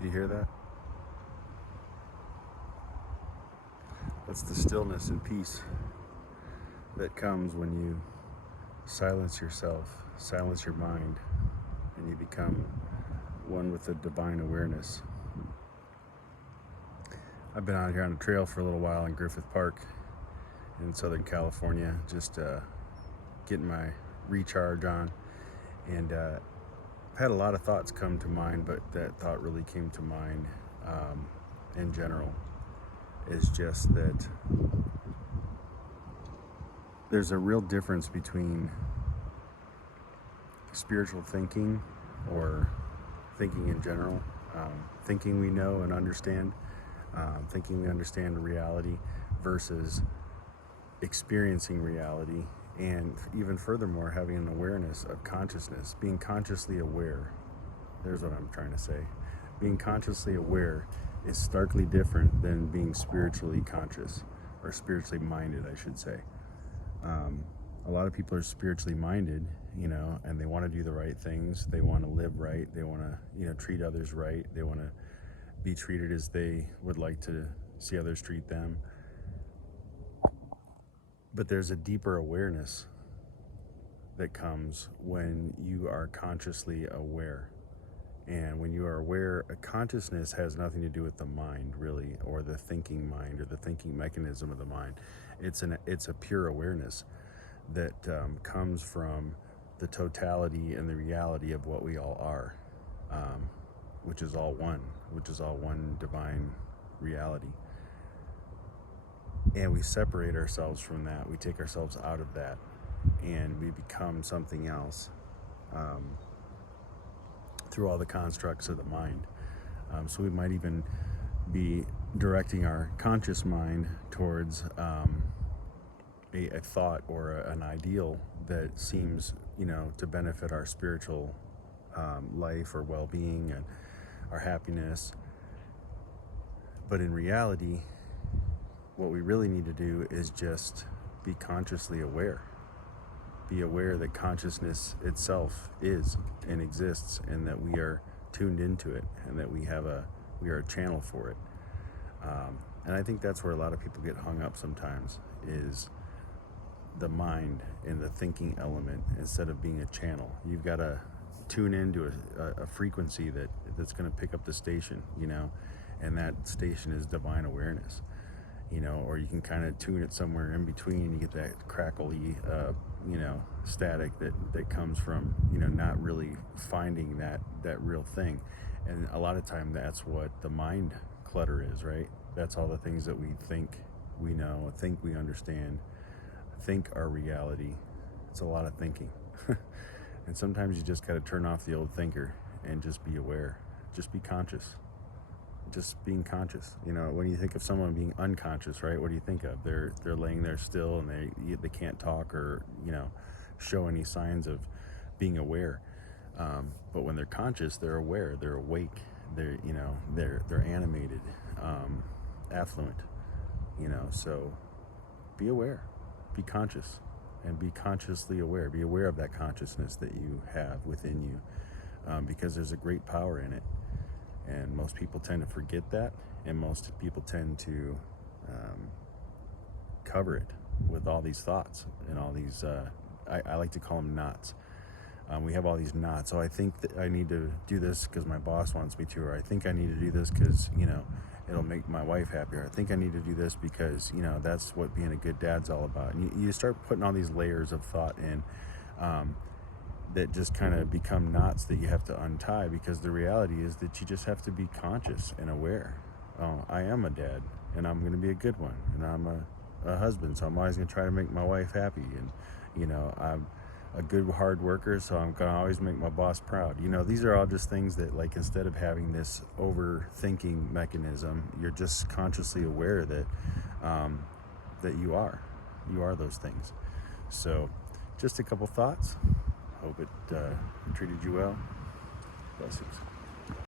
Do you hear that? That's the stillness and peace that comes when you silence yourself, silence your mind, and you become one with the divine awareness. I've been out here on a trail for a little while in Griffith Park in Southern California, just getting my recharge on, and had a lot of thoughts come to mind, but that thought really came to mind in general is just that there's a real difference between spiritual thinking or thinking in general, thinking we know and understand, thinking we understand reality versus experiencing reality, and even furthermore having an awareness of consciousness, being consciously aware. There's what I'm trying to say. Being consciously aware is starkly different than being spiritually conscious, or spiritually minded, I should say. A lot of people are spiritually minded, and they want to do the right things. They want to live right. They want to, treat others right. They want to be treated as they would like to see others treat them. But there's a deeper awareness that comes when you are consciously aware. And when you are aware, a consciousness has nothing to do with the mind, really, or the thinking mind, or the thinking mechanism of the mind. It's a pure awareness that comes from the totality and the reality of what we all are, which is all one divine reality. And we separate ourselves from that. We take ourselves out of that, and we become something else through all the constructs of the mind. So we might even be directing our conscious mind towards a thought or an ideal that seems, to benefit our spiritual life or well-being and our happiness. But in reality, what we really need to do is just be consciously aware. Be aware that consciousness itself is and exists, and that we are tuned into it, and that we are a channel for it. And I think that's where a lot of people get hung up sometimes, is the mind and the thinking element instead of being a channel. You've got to tune into a frequency that's going to pick up the station, and that station is divine awareness. Or you can kind of tune it somewhere in between. You get that crackly, static that comes from, not really finding that real thing. And a lot of time that's what the mind clutter is, right? That's all the things that we think we know, think we understand, think are reality. It's a lot of thinking. And sometimes you just got to turn off the old thinker and just be aware. Just be conscious. Just being conscious. When you think of someone being unconscious, right, what do you think of? They're laying there still, and they can't talk or show any signs of being aware. But when they're conscious, they're aware, they're awake, they're animated, affluent. So be aware, be conscious, and be consciously aware. Be aware of that consciousness that you have within you, because there's a great power in it. And most people tend to forget that, and most people tend to cover it with all these thoughts and all these, I like to call them knots. We have all these knots. So I think that I need to do this because my boss wants me to, or I think I need to do this because, it'll make my wife happier. I think I need to do this because, that's what being a good dad's all about. And you start putting all these layers of thought in, that just kind of become knots that you have to untie, because the reality is that you just have to be conscious and aware. Oh, I am a dad, and I'm going to be a good one, and I'm a husband, so I'm always going to try to make my wife happy, and I'm a good hard worker, so I'm going to always make my boss proud. These are all just things that, like, instead of having this overthinking mechanism, you're just consciously aware that that you are those things. So just a couple thoughts. Hope it treated you well. Blessings.